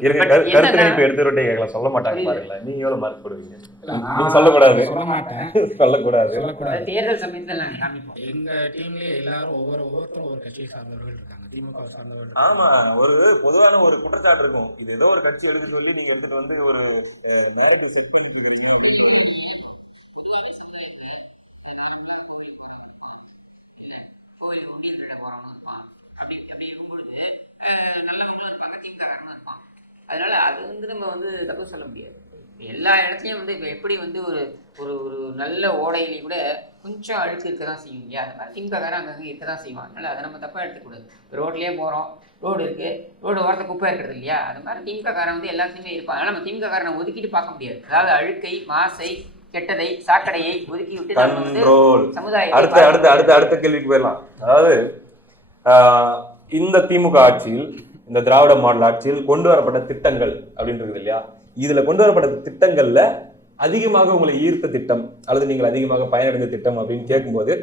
எடுத்துட்டே கேட்கலாம், சொல்ல மாட்டாங்க பாருங்களா. நீங்க எவ்வளவு மார்க் போடுவீங்க? நீங்க சொல்லக்கூடாது, சொல்லக்கூடாது. தேர்தல் சமயத்துல நாங்க காமிப்போம். எங்க டீம்லயே எல்லாரும் ஒவ்வொருத்தரும் ஒரு கட்சியை சார்ந்தவர்கள் இருக்காங்க, திமுக சார்ந்தவர்கள். ஆமா, ஒரு பொதுவான ஒரு குற்றச்சாட்டு இருக்கும், இது ஏதோ ஒரு கட்சி எடுக்க சொல்லி நீங்க எடுத்துட்டு வந்து ஒரு நேரத்தை செட் பண்ணிட்டு இருக்கீங்க. கோவில் உண்டியல் திருட போறவனும் இருப்பான், அப்படி இருக்கும்பொழுது நல்லவங்களும் இருப்பாங்க, திமுககாரனும் இருப்பான். அதனால அது வந்து நம்ம வந்து தப்பு சொல்ல முடியாது. எல்லா இடத்துலையும் வந்து இப்போ எப்படி வந்து ஒரு ஒரு ஒரு நல்ல ஓடையிலையும் கூட கொஞ்சம் அழுக்கு இருக்க தான் செய்யும் இல்லையா, அது மாதிரி திமுககாரன் அங்கங்கே இருக்க தான் செய்வான். அதனால் அதை நம்ம தப்பாக எடுத்துக்கூடாது. ரோட்லேயே போகிறோம், ரோடு இருக்குது, ரோடு ஓரத்தை குப்பை இருக்கிறது இல்லையா, அது மாதிரி திமுககாரன் வந்து எல்லாத்துலேயுமே இருப்பான். ஆனால் நம்ம திமுககாரனை ஒதுக்கிட்டு பார்க்க முடியாது. அதாவது அழுக்கை, மாசை, கெட்டதை, சாக்கடையை ஒதுக்கி விட்டு சமுதாயம். அடுத்த கேள்விக்கு போயிடலாம். அதாவது இந்த திமுக ஆட்சியில், இந்த திராவிட மாடல் ஆட்சியில் கொண்டு வரப்பட்ட திட்டங்கள் அப்படின்னு இருக்குது இல்லையா, இதுல கொண்டு வரப்பட்ட திட்டங்கள்ல அதிகமாக உங்களை ஈர்த்த திட்டம் அல்லது நீங்கள் அதிகமாக பயனடைந்த திட்டம் அப்படின்னு கேட்கும்போது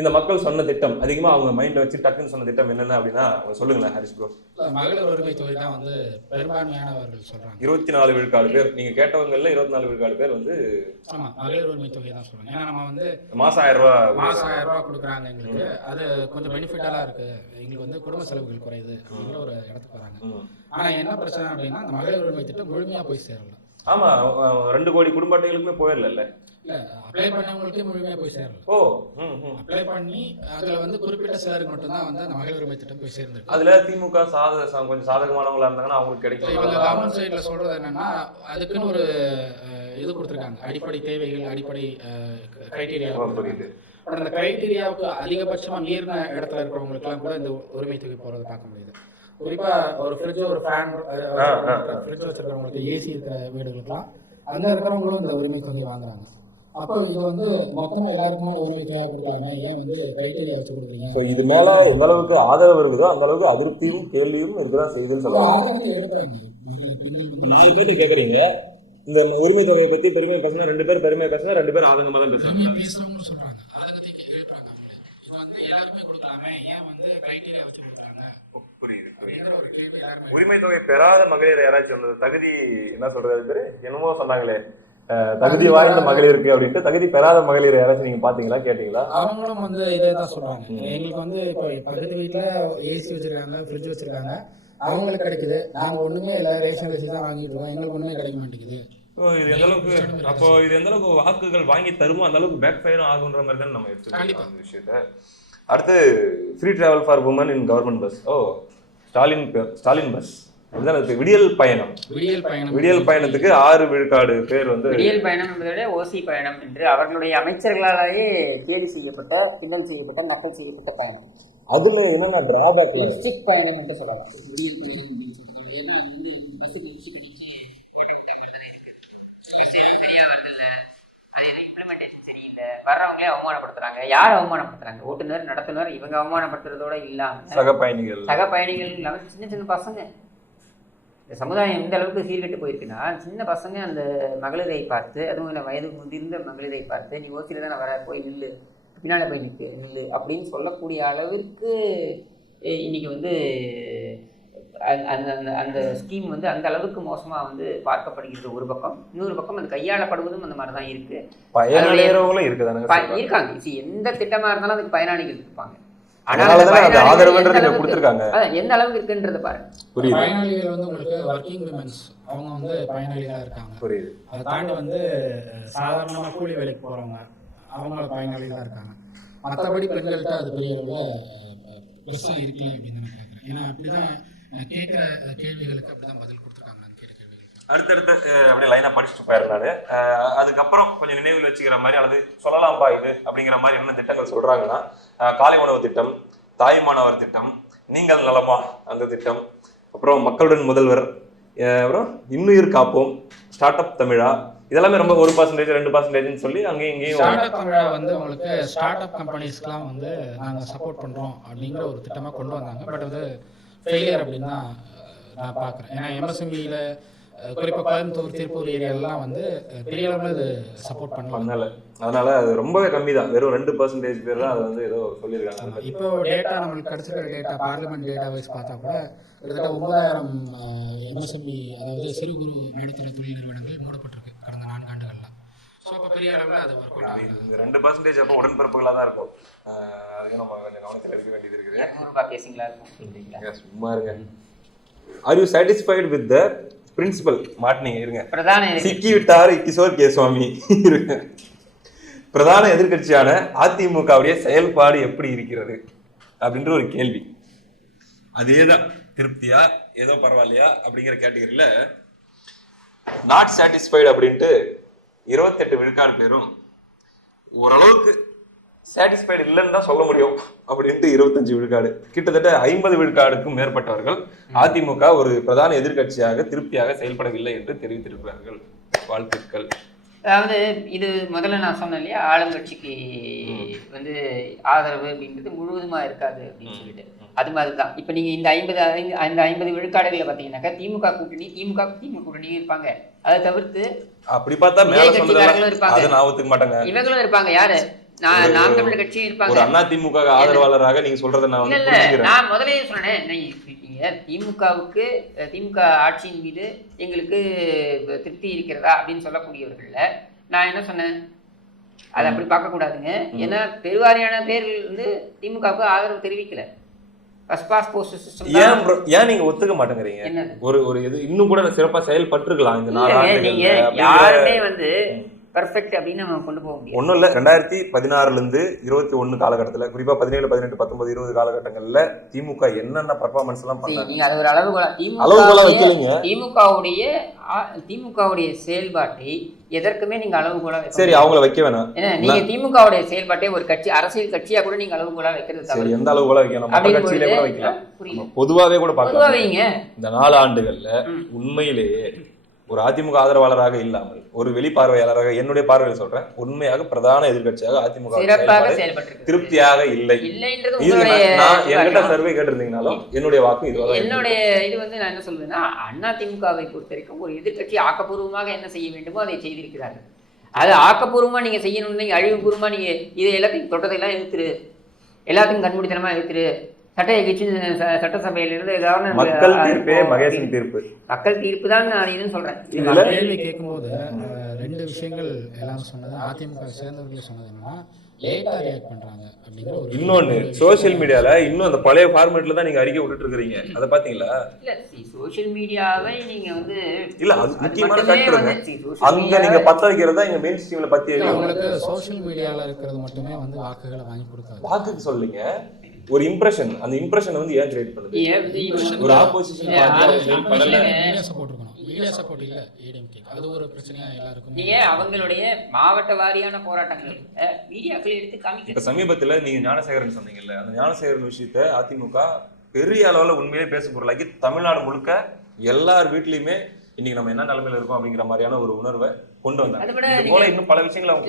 இந்த மக்கள் சொன்ன திட்டம் அதிகமா அவங்க மைண்ட்ல வச்சு டக்குன்னு சொன்ன திட்டம் என்னென்ன அப்படின்னா சொல்லுங்களேன் ஹரிஷ் ப்ரோ. மகளிர் உரிமை தொகை தான் வந்து பெரும்பான்மையானவர்கள் சொல்றாங்க. 24 விழுக்காடு பேர், நீங்க கேட்டவங்கல்ல 24 விழுக்காடு பேர் வந்து ஆமா மகளிர் உரிமை தொகை தான் சொல்றாங்க. ஏன்னா நம்ம வந்து மாசம் 1000 ரூபாய் கொடுக்குறாங்க எங்களுக்கு, அது கொஞ்சம் பெனிஃபிட்டா இருக்கு, எங்களுக்கு வந்து குடும்ப செலவுகள் குறையுது அப்படிங்கிற ஒரு இடத்துக்கு வராங்க. ஆனா என்ன பிரச்சனை அப்படின்னா அந்த மகளிர் உரிமை திட்டம் முழுமையா போய் சேரல. ஆமா 2 கோடி குடும்ப அட்டைகளுக்குமே போயிடல. இல்ல அப்ளை பண்ணவங்களுக்கே முழுமையா போய் சேரல. ஓ அப்ளை பண்ணி அதுல வந்து குறிப்பிட்ட சிலருக்கு மட்டும்தான் வந்து அந்த மகளிர் உரிமை திட்டம் போய் சேர்ந்துருக்கு. அதுல திமுக கொஞ்சம் சாதகமானவங்களா இருந்தாங்கன்னா அவங்களுக்கு கிடைக்கும். இவங்க கவர்மெண்ட் சைட்ல சொல்றது என்னன்னா அதுக்குன்னு ஒரு இது கொடுத்துருக்காங்க, அடிப்படை தேவைகள், அடிப்படை கிரைட்டீரியா. அந்த கிரைட்டீரியாவுக்கு அதிகபட்சமா மீறின இடத்துல இருக்கிறவங்களுக்கு எல்லாம் கூட இந்த உரிமை தொகை போறதை பார்க்க முடியுது. குறிப்பா ஒரு ஃப்ரிட்ஜ், ஒரு ஃபேன், ஃப்ரிட்ஜ் வச்சிருக்கிறவங்களுக்கு, ஏசி இருக்கிற வீடுகளுக்குலாம் அங்க இருக்கிறவங்களும் இந்த உரிமை தொகை வாங்குறாங்க. அப்போ இது வந்து மொத்தமா எல்லாருக்குமே உரிமை தொகை கொடுக்குறாங்க, ஏன் வந்து கிரைட்டீரியா வச்சு கொடுக்குறீங்க? ஸோ இது மேல எந்த அளவுக்கு ஆதரவு இருக்குதோ அந்த அளவுக்கு அதிருப்தியும் கேள்வியும் இருக்குதான் செய்யுதுன்னு சொல்லுவாங்க. 4 பேர் கேட்குறீங்க இந்த உரிமை தொகையை பத்தி பெருமை பேசினா 2 பேர் பெருமை பேசினா 2 பேர் ஆதங்கமா தான் பேசுறாங்க. பேசுறவங்களும் சொல்றாங்க, ஆதங்கத்தை எழுப்புறாங்க. இது வந்து எல்லாருமே கொடுக்கலாமே, ஏன் வந்து கிரைட்டீரியா வச்சு கொடுக்குறாங்க? புரியுது. ஒரு கேள்வி எல்லாருமே. உரிமை தொகை பெறாத மகளிர் யாராச்சும் வந்தது தகுதி என்ன சொல்றது பேரு என்னமோ சொன்னாங்களே, தகுதி வாய்ந்த மகளிருக்கு அப்படின்ட்டு, தகுதி பெறாத மகளிர் யாராச்சும் நீங்க பாத்தீங்களா, கேட்டீங்களா? அவங்களும் வந்து இதே தான் சொல்றாங்க. எங்களுக்கு வந்து இப்போ பக்கத்து வீட்டுல ஏசி வச்சிருக்காங்க, ஃப்ரிட்ஜ் வச்சிருக்காங்க, அவங்களுக்கு கிடைக்குது, நாங்க ஒண்ணுமே இல்லை, ரேஷன் அரிசி தான் வாங்கிட்டு இருக்கோம், எங்களுக்கு ஒண்ணுமே கிடைக்க மாட்டேங்குது. இது எந்த அளவுக்கு அப்போ இது எந்த அளவுக்கு வாக்குகள் வாங்கி தருமோ அந்த அளவுக்கு பேக் ஃபயரும் ஆகுன்ற மாதிரி தான் நம்ம எடுத்துக்கலாம் இந்த விஷயத்த. அடுத்து free travel for women in government bus. Stalin bus விடியல் பயணத்துக்கு 6 விழுக்காடு பேர் வந்து விடியல் பயணம் என்பதை ஓசி பயணம் என்று அவர்களுடைய அமைச்சர்களாலேயே தேடி செய்யப்பட்ட, பின்னல் செய்யப்பட்ட, நக்கல் செய்யப்பட்ட பயணம். அதுல என்னென்ன டிராபேக் பயணம் என்று சொல்லலாம். சரியா வருது இல்ல, அது இம்ப்ளிமெண்டேஷன் சரியில்லை, வர்றவங்களே அவமானப்படுத்துறாங்க. யார் அவமானப்படுத்துறாங்க? ஓட்டுநர், நடத்துனர், இவங்க அவமானப்படுத்துறதோட இல்லாம சக பயணிகள் இல்லாம சின்ன சின்ன பசங்க. இந்த சமுதாயம் இந்த அளவுக்கு சீர்கெட்டு போயிருக்குன்னா சின்ன பசங்க அந்த மகளிரை பார்த்து, அதுவும் இல்லை வயது முதிர்ந்த மகளிரை பார்த்து, நீ ஓசியில தான் வர, போய் நில்லு, பின்னால் போய் நில்லு அப்படின்னு சொல்லக்கூடிய அளவிற்கு இன்னைக்கு வந்து அந்த ஸ்கீம் வந்து அந்த அளவுக்கு மோசமா வந்து பார்க்கப்படுகிறது ஒரு பக்கம். இன்னொரு பக்கம் அது கையாளப்படுவதும் அந்த மாதிரி தான் இருக்கு. இருக்காங்க. எந்த திட்டமா இருந்தாலும் அதுக்கு பயனாளிகள் இருப்பாங்க. எந்த அளவுக்கு இருக்குன்றத பாருங்க. பயனாளிகள் வந்து உங்களுக்கு வர்க்கிங் விமென்ஸ் அவங்க வந்து பயனாளிகளா இருக்காங்க. புரியுது. அதை தாண்டி வந்து சாதாரணமா கூலி வேலைக்கு போறவங்க அவங்க பயனாளிகளா இருக்காங்க. மற்றபடி பெண்கள்கிட்ட அது பெரிய அளவில் பெருசா இருக்கல அப்படின்னு நான் கேட்குறேன். ஏன்னா அப்படிதான் கேட்குற கேள்விகளுக்கு அப்படிதான் பதில் கொடுத்துருக்காங்க. நான் கேட்குற கேள்விகளுக்கு அடுத்தடுத்து அப்படியே லைனா படிச்சுட்டு போயிருந்தாரு. அதுக்கப்புறம் கொஞ்சம் நினைவில் வச்சுக்கிற மாதிரி அல்லது சொல்லலாம்பா இது அப்படிங்கிற மாதிரி என்ன திட்டங்கள் சொல்றாங்கன்னா, காலை உணவு திட்டம், தாய் மாணவர் திட்டம், நீங்கள் நலமா அந்த திட்டம், அப்புறம் மக்களுடன் முதல்வர், அப்புறம் இன்னுயிர் காப்போம், ஸ்டார்ட் அப் தமிழா, இதெல்லாமே ரொம்ப 1% 2% சொல்லி அங்கேயும் இங்கேயும். ஸ்டார்ட் அப் தமிழா வந்து உங்களுக்கு ஸ்டார்ட் அப் கம்பெனிஸ்க்குலாம் வந்து நாங்கள் சப்போர்ட் பண்றோம் அப்படிங்கிற ஒரு திட்டமா கொண்டு வந்தாங்க. பட் அது ஃபெயிலியர் அப்படின்னு தான் நான் பார்க்குறேன். ஏன்னா எம்எஸ்எம்இல குறிப்பாக கோயம்புத்தூர், திருப்பூர் ஏரியாலாம் வந்து பெரிய அளவில் இது சப்போர்ட் பண்ணல. அதனால அது ரொம்பவே கம்மி தான், வெறும் 2% பேர் தான் அதை வந்து ஏதோ சொல்லியிருக்காங்க. இப்போ டேட்டா நம்மளுக்கு கிடைச்சிருக்கிற டேட்டா, பார்லிமெண்ட் டேட்டா வைஸ் பார்த்தா கூட கிட்டத்தட்ட 9000 எம்எஸ்எம்இ, அதாவது சிறு குறு நடுத்தர தொழில் நிறுவனங்கள் மூடப்பட்டிருக்கு கடந்த 4 ஆண்டுகள்லாம். ஸோ இப்போ பெரிய அளவில் அது ஒர்க் அவுட் ஆகுது. இந்த 2% அப்போ உடன்பிறப்புகளாக தான் இருக்கும். அதுக்கு நம்ம கொஞ்சம் கவனத்தில் எடுக்க வேண்டியது இருக்குது. சும்மா இருங்க. Are you satisfied with the principal? மாட்டினீங்க இருங்க. சிக்கி விட்டார் கிஷோர் கேசுவாமி. பிரதான எதிர்கட்சியான அதிமுகவுடைய செயல்பாடு எப்படி இருக்கிறது அப்படின்ற ஒரு கேள்வி. அதேதான், திருப்தியா, ஏதோ பரவாயில்லையா அப்படிங்கிற கேட்டகரியில நாட் சாட்டிஸ்ஃபைடு அப்படின்ட்டு 28 விழுக்காடு பேரும், ஓரளவுக்கு சாட்டிஸ்ஃபைடு இல்லைன்னு தான் சொல்ல முடியும் அப்படின்ட்டு 25 விழுக்காடு, கிட்டத்தட்ட 50 விழுக்காடுக்கும் மேற்பட்டவர்கள் அதிமுக ஒரு பிரதான எதிர்கட்சியாக திருப்தியாக செயல்படவில்லை என்று தெரிவித்திருக்கிறார்கள். வாழ்த்துக்கள். அதாவது இது முதல்ல நான் சொன்னேன் இல்லையா, ஆளுங்கட்சிக்கு வந்து ஆதரவு அப்படின்றது முழுவதுமா இருக்காது அப்படின்னு சொல்லிட்டு, அது மாதிரி தான். இப்போ நீங்கள் இந்த 50 விழுக்காடுகளை பார்த்தீங்கன்னாக்கா திமுக கூட்டணியும் இருப்பாங்க. அதை தவிர்த்து அப்படி பார்த்தா கட்சிக்காரங்களும் இருப்பாங்க, இவங்களும் இருப்பாங்க. யாரு? நாம் தமிழர் கட்சியும் இருப்பாங்க. அண்ணா திமுக ஆதரவாளராக நீங்க சொல்றதை நான் முதலே சொன்னேன், திமுக ஆட்சியின் மீது எங்களுக்கு திருப்தி இருக்கிறதா அப்படின்னு சொல்லக்கூடியவர்கள்ல நான் என்ன சொன்னேன், அதை அப்படி பார்க்க கூடாதுங்க. ஏன்னா பெருவாரியான பேர்கள் வந்து திமுகவுக்கு ஆதரவு தெரிவிக்கல. ஏன் நீங்க ஒத்துக்க மாட்டேங்கிறீங்க? ஒரு இது இன்னும் கூட சிறப்பா செயல்பட்டுருக்கலாம் இந்த 4 ஆண்டுகள். யாருமே வந்து பெர்ஃபெக்ட் அப்படின்னு நம்ம கொண்டு போக முடியும். ஒன்றும் இல்லை, 2016 இருந்து 21 காலகட்டத்தில், குறிப்பா 17, 18, 19, 20 காலகட்டங்கள்ல திமுக என்னென்ன பர்ஃபார்மன்ஸ் எல்லாம் பண்ணாங்க, நீங்க அது ஒரு அளவுகோலா வைக்கலீங்க. திமுகவுடைய செயல்பாட்டை எதற்குமே நீங்க அளவுகோலா வைக்க, சரி அவங்கள வைக்க வேணாம். நீங்க திமுகவுடைய செயல்பாட்டை ஒரு கட்சி அரசியல் கட்சியா கூட நீங்க அளவுகோலா வைக்கிறது சரி, எந்த அளவுகோலா வைக்கணும்? மற்ற கட்சியிலே கூட வைக்கலாம், பொதுவாவே கூட பார்க்கலாம். இந்த 4 ஆண்டுகள்ல உண்மையிலேயே ஒரு அதிமுக ஆதரவாளராக இல்லாமல் ஒரு வெளிப்பார்வையாளராக, என்னுடைய பார்வையில் சொல்றேன், உண்மையாக பிரதான எதிர்கட்சியாக அதிமுக திருப்தியாக இல்லை. என்கிட்ட சர்வே கேட்டிருந்தீங்கனாலும் என்னுடைய வாக்கு இதுவாக. என்னுடைய இது வந்து நான் என்ன சொல்றேன்னா, அதிமுகவை பொறுத்த வரைக்கும் ஒரு எதிர்கட்சி ஆக்கப்பூர்வமாக என்ன செய்ய வேண்டுமோ அதை செய்திருக்கிறார்கள். அது ஆக்கப்பூர்வமா நீங்க செய்யணும்னு, நீங்க அழிவுபூர்வமா நீங்க இது எல்லாத்தையும் தொட்டதையெல்லாம் எடுத்துரு, எல்லாத்தையும் கண்மூடித்தனமா எடுத்துரு, சட்டசபையிலிருந்து மக்கள் தீர்ப்பே மகேசன் தீர்ப்பு, மக்கள் தீர்ப்பு தான் நான் இதுன்னு சொல்றேன். கேள்வி கேட்கும்போது 2 விஷயங்கள் எல்லாரும் சொன்னது, அதிமுக சேர்ந்தவர்கள் சொன்னது என்னன்னா லேட்டா ரியாக்ட் பண்றாங்க அப்படிங்கிற ஒரு. இன்னொன்னு, சோசியல் மீடியால இன்னும் அந்த பழைய ஃபார்மேட்ல தான் நீங்க அறிக்கை விட்டுட்டு இருக்கீங்க, அதை பாத்தீங்களா? இல்ல சோசியல் மீடியாவை நீங்க வந்து இல்ல, அது முக்கியமான ஃபேக்டர். அங்க நீங்க பத்த வைக்கிறதா இங்க மெயின் ஸ்ட்ரீம்ல பத்தி உங்களுக்கு சோசியல் மீடியால இருக்கிறது மட்டுமே வந்து வாக்குகளை வாங்கி கொடுக்காது. வாக்குக்கு சொல்லுங்க, ஒரு இம்ப்ரெஷன், அந்த இம்ப்ரெஷன் வந்து ஏன் கிரியேட் பண்ணுது? ஒரு ஆப்போசிஷன் வீடியோ சப்போர்ட் இல்ல ஏடிஎம்கே, அது ஒரு பிரச்சனையா எல்லாருக்கும். நீங்க அவங்களுடைய மாவட்ட வாரியான போராட்டங்கள் மீடியாக்களை எடுத்து காமிக்க. இப்ப சமீபத்துல நீங்க ஞானசேகரன் சொன்னீங்கல்ல, அந்த ஞானசேகரன் விஷயத்தை அதிமுக பெரிய அளவுல உண்மையிலே பேச பொருளாக்கி தமிழ்நாடு முழுக்க எல்லார் வீட்லயுமே இன்னைக்கு நம்ம என்ன நிலைமையில இருக்கோம் அப்படிங்கிற மாதிரியான ஒரு உணர்வை கொண்டு வந்தாங்க. இது போல இன்னும் பல விஷயங்களை அவங்க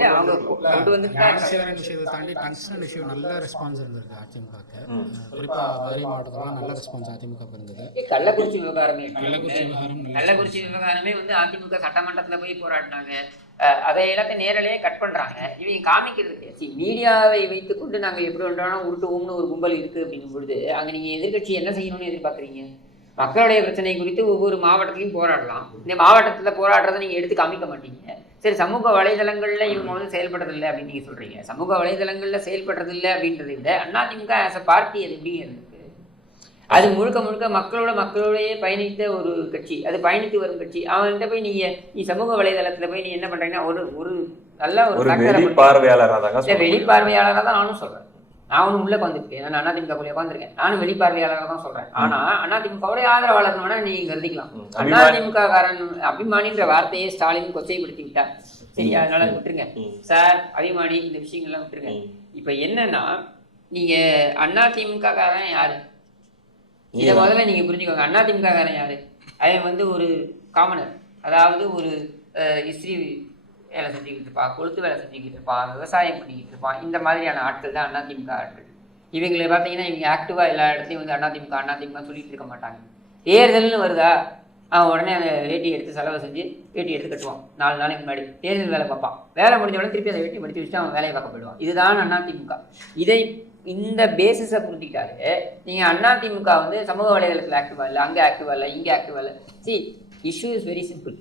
கொண்டு வந்து விஷயத்தை தாண்டி டங்ஸ்டன் இஷ்யூ நல்ல ரெஸ்பான்ஸ் இருந்திருக்கு அதிமுகக்கு. குறிப்பா மதுரை மாவட்டத்துல நல்ல ரெஸ்பான்ஸ் அதிமுக இருந்தது. கள்ளக்குறிச்சி விவகாரமே வந்து அதிமுக சட்டமன்றத்துல போய் போராடினாங்க. அதை எல்லாத்தையும் நேரலையே கட் பண்றாங்க. இவங்க காமிக்கிறது மீடியாவை வைத்துக் கொண்டு நாங்க எப்படி ஒன்றாலும் உருட்டுவோம்னு ஒரு கும்பல் இருக்கு அப்படிங்கும் பொழுது அங்க நீங்க எதிர்கட்சி என்ன செய்யணும்னு எதிர்பார்க்குறீங்க? மக்களுடைய பிரச்சனை குறித்து ஒவ்வொரு மாவட்டத்திலையும் போராடலாம். இந்த மாவட்டத்தில் போராடுறதை நீங்கள் எடுத்து காமிக்க மாட்டீங்க. சரி, சமூக வலைதளங்களில் இவங்க வந்து செயல்படுறதில்லை அப்படின்னு நீங்கள் சொல்கிறீங்க. சமூக வலைதளங்களில் செயல்படுறதில்லை அப்படின்றத விட அதிமுக ஆஸ் அ பார்ட்டி அது எப்படி இருக்கு? அது முழுக்க மக்களோடையே பயணித்த ஒரு கட்சி, அது பயணித்து வரும் கட்சி. அவன்கிட்ட போய் நீ சமூக வலைதளத்தில் போய் நீ என்ன பண்ணுறீங்கன்னா ஒரு நல்ல ஒரு வெளிப்பார்வையாளராக தான் நானும் சொல்கிறேன். நான் ஒன்றும் உள்ளே உட்காந்துருக்கேன், நான் அதிமுகக்குள்ளே உட்காந்துருக்கேன், நானும் வெளிப்பார்வையாளராக தான் சொல்கிறேன். ஆனால் அதிமுகவுடைய ஆதரவாளர் வேணா நீங்கள் கருதிக்கலாம். அதிமுக காரன் அபிமானின்ற வார்த்தையை ஸ்டாலின் கொச்சைப்படுத்தி விட்டார். சரி, அதனால விட்டுருங்க சார், அபிமானி இந்த விஷயங்கள்லாம் விட்டுருங்க. இப்போ என்னன்னா, நீங்கள் அதிமுக காரன் யாரு இதை முதல்ல நீங்கள் புரிஞ்சுக்கோங்க. அதிமுக காரன் யாரு? அவன் வந்து ஒரு காமனர், அதாவது ஒரு இஸ்திரி வேலை செஞ்சுக்கிட்டு இருப்பான், கொளுத்து வேலை செஞ்சுக்கிட்டு இருப்பான், விவசாயம் பண்ணிக்கிட்டு இருப்பான். இந்த மாதிரியான ஆட்கள் தான் அதிமுக ஆட்கள். இவங்களை பார்த்தீங்கன்னா இவங்க ஆக்டிவாக எல்லா இடத்துலையும் வந்து அதிமுக சொல்லிட்டு இருக்க மாட்டாங்க. தேர்தல்னு வருதா, அவன் உடனே அந்த வேட்டி எடுத்து செலவு செஞ்சு வேட்டி எடுத்து கட்டுவான். 4 நாளைக்கு முன்னாடி தேர்தல் வேலை பார்ப்பான். வேலை முடிஞ்ச உடனே திருப்பி அதை வேட்டி மடித்து வச்சுட்டு அவன் வேலையை பார்க்க போயிடுவான். இதுதான் அதிமுக. இந்த பேசிஸை புரிஞ்சுக்கிட்டாரு நீங்கள் அதிமுக வந்து சமூக வலைதளத்தில் ஆக்டிவாக இல்லை, அங்கே ஆக்டிவாக இல்லை, இங்கே ஆக்டிவாக இல்லை. Issue is very simple.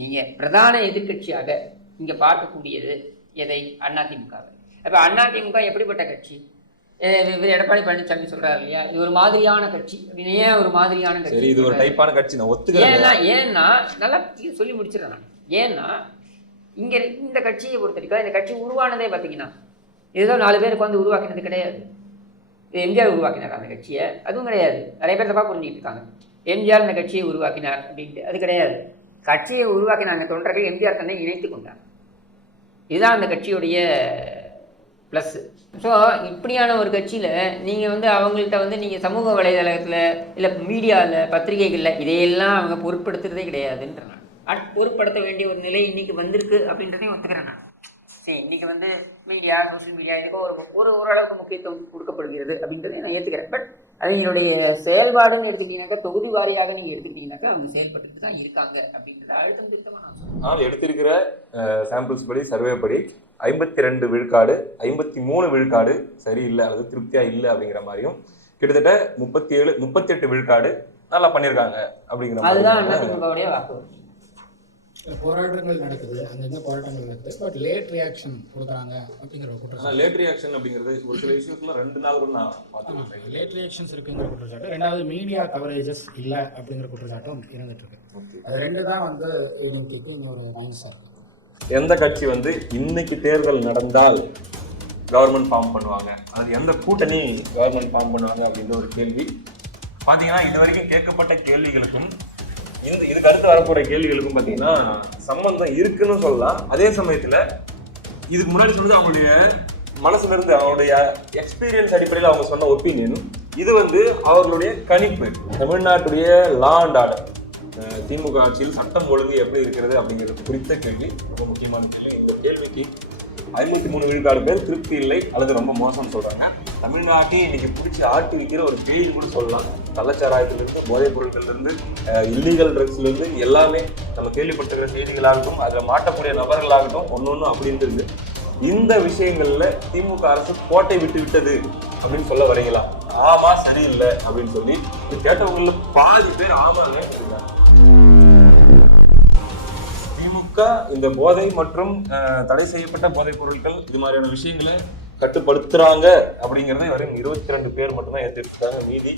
நீங்கள் பிரதான எதிர்கட்சியாக இங்கே பார்க்கக்கூடியது எதை? அதிமுகவை. அப்போ அதிமுக எப்படிப்பட்ட கட்சி? எடப்பாடி பழனிசாமி சொல்றாரு இல்லையா, இது ஒரு மாதிரியான கட்சி அப்படின்னு. ஏன் ஒரு மாதிரியான கட்சி? இது ஒரு டைப்பான கட்சி நான் ஒத்துக்கிறேன். ஏன்னா நல்லா சொல்லி முடிச்சிடறேன் நான். ஏன்னா இங்கே இந்த கட்சியை பொறுத்த வரைக்கும் இந்த கட்சி உருவானதே பார்த்தீங்கன்னா ஏதோ 4 பேருக்கு வந்து உருவாக்கினது கிடையாது. எம்ஜிஆர் உருவாக்கினார் அந்த கட்சியை, அதுவும் கிடையாது. நிறைய பேர் தப்பா புரிஞ்சுக்கிட்டு இருக்காங்க. எம்ஜிஆர் இந்த கட்சியை உருவாக்கினார் அப்படின்ட்டு, அது கிடையாது. கட்சியை உருவாக்கின அந்த தொண்டர்கள் எம்ஜிஆர் தன்னை இணைத்து கொண்டார். இதுதான் அந்த கட்சியுடைய ப்ளஸ்ஸு. ஸோ இப்படியான ஒரு கட்சியில் நீங்கள் வந்து அவங்கள்ட்ட வந்து நீங்கள் சமூக வலைதளத்தில் இல்லை மீடியாவில் பத்திரிகைகளில் இதையெல்லாம் அவங்க பொருட்படுத்துறதே கிடையாதுன்ற நான் பொருட்படுத்த வேண்டிய ஒரு நிலை இன்னைக்கு வந்திருக்கு அப்படின்றதையும் ஒத்துக்கிறேன் நான். சரி, இன்னைக்கு வந்து மீடியா, சோஷியல் மீடியா இதுக்கும் ஓரளவுக்கு முக்கியத்துவம் கொடுக்கப்படுகிறது அப்படின்றத நான் ஏற்றுக்கிறேன். பட் அது என்னுடைய செயல்பாடுன்னு எடுத்துக்கிட்டீங்கன்னாக்கா, தொகுதி வாரியாக நீங்கள் எடுத்துக்கிட்டீங்கன்னாக்கா அவங்க செயல்பட்டு தான் இருக்காங்க அப்படின்றத அழுத்தம் திருத்தமாக நான் சொல்றேன். ஆனால் எடுத்திருக்கிற சாம்பிள்ஸ் படி, சர்வே படி 52 விழுக்காடு 53 விழுக்காடு சரியில்லை அல்லது திருப்தியா இல்லை அப்படிங்கிற மாதிரியும், கிட்டத்தட்ட 38 விழுக்காடு நல்லா பண்ணியிருக்காங்க அப்படிங்கிற அதுதான் மாதிரி அதிமுகவுடைய வாக்குறுதி. போராட்டங்கள் நடக்குது, அங்கங்க போராட்டங்கள் நடக்குது, பட் லேட் ரியாக்ஷன் கொடுக்குறாங்க அப்படிங்கிற ஒரு குற்றச்சாட்டு. லேட் ரியாக்ஷன் அப்படிங்கிறது ஒரு சில இஷ்யூஸ்ல 2 நாள் கூட நான் பார்த்துருக்கேன். லேட் ரியாக்ஷன்ஸ் இருக்குங்கிற குற்றச்சாட்டு, ரெண்டாவது மீடியா கவரேஜஸ் இல்லை அப்படிங்கிற குற்றச்சாட்டும் இருந்துட்டு இருக்கு. அது ரெண்டு தான் வந்து இதுக்கு இன்னொரு மைனஸாக. எந்த கட்சி வந்து இன்னைக்கு தேர்தல் நடந்தால் கவர்மெண்ட் ஃபார்ம் பண்ணுவாங்க, அதாவது எந்த கூட்டணி கவர்மெண்ட் ஃபார்ம் பண்ணுவாங்க அப்படின்ற ஒரு கேள்வி பார்த்தீங்கன்னா இது வரைக்கும் கேட்கப்பட்ட கேள்விகளுக்கும் இதுக்கு அடுத்து வரக்கூடிய கேள்விகளுக்கும் பார்த்தீங்கன்னா சம்பந்தம் இருக்குன்னு சொல்லலாம். அதே சமயத்தில் இதுக்கு முன்னாடி சொன்னது அவங்களுடைய மனசுல இருந்து அவங்களுடைய எக்ஸ்பீரியன்ஸ் அடிப்படையில் அவங்க சொன்ன ஒப்பீனியனும், இது வந்து அவர்களுடைய கணிப்பு. தமிழ்நாட்டுடைய லா அண்ட் ஆர்டர், திமுக ஆட்சியில் சட்டம் ஒழுங்கு எப்படி இருக்கிறது அப்படிங்கிறது குறித்த கேள்வி ரொம்ப முக்கியமான கேள்வி. இந்த கேள்விக்கு 53 விழுக்காடு பேர் திருப்தி இல்லை அல்லது ரொம்ப மோசம்னு சொல்றாங்க. தமிழ்நாட்டையும் இன்னைக்கு பிடிச்சி ஆட்டி வைக்கிற ஒரு பேய் கூட சொல்லலாம். கள்ளச்சாராயத்திலிருந்து, போதைப் பொருட்கள்லேருந்து, இல்லீகல் ட்ரக்ஸ்லேருந்து எல்லாமே நம்ம கேள்விப்பட்டிருக்கிற செய்திகளாகட்டும், அதில் மாட்டக்கூடிய நபர்களாகட்டும் ஒன்னொன்னு அப்படின்றது. இந்த விஷயங்கள்ல திமுக அரசு கோட்டை விட்டு விட்டது அப்படின்னு சொல்ல வரீங்களா? ஆமா சரியில்லை அப்படின்னு சொல்லி கேட்டவங்கள பாதி பேர் ஆமாங்க இருக்காங்க. இந்த போதை மற்றும் தடை செய்யப்பட்ட போதைப் பொருட்கள் இது மாதிரியான விஷயங்களை கட்டுப்படுத்துறாங்க அப்படிங்கறத வரையும் 22 பேர் மட்டும்தான் ஏற்றிருக்காங்க. மீதி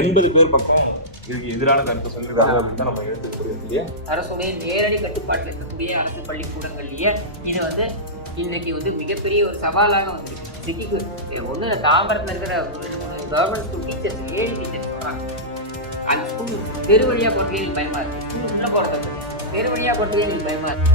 80 பேர் பக்கம் இதுக்கு எதிரான கருத்து சொல்லிருக்காங்க அப்படின்னு தான் நம்ம எடுத்துக்கூடிய இல்லையா. அரசுடைய நேரடி கட்டுப்பாட்டில் இருக்கக்கூடிய அரசு பள்ளிக்கூடங்கள்லயே இது வந்து இன்னைக்கு வந்து மிகப்பெரிய ஒரு சவாலாக வந்துருக்கு. சிட்டிக்கு ஒன்று தாம்பரத்தில் இருக்கிற கவர்மெண்ட் ஸ்கூல் டீச்சர்ஸ், ஏழு டீச்சர்ஸ் சொல்றாங்க அந்த ஸ்கூல் தெரு வழியாக போறதுக்கே எனக்கு பயமா இருக்கு. ஸ்கூல் உள்ள போறது தெரு வழியாக போறதுக்கே எனக்கு பயமா இருக்கு.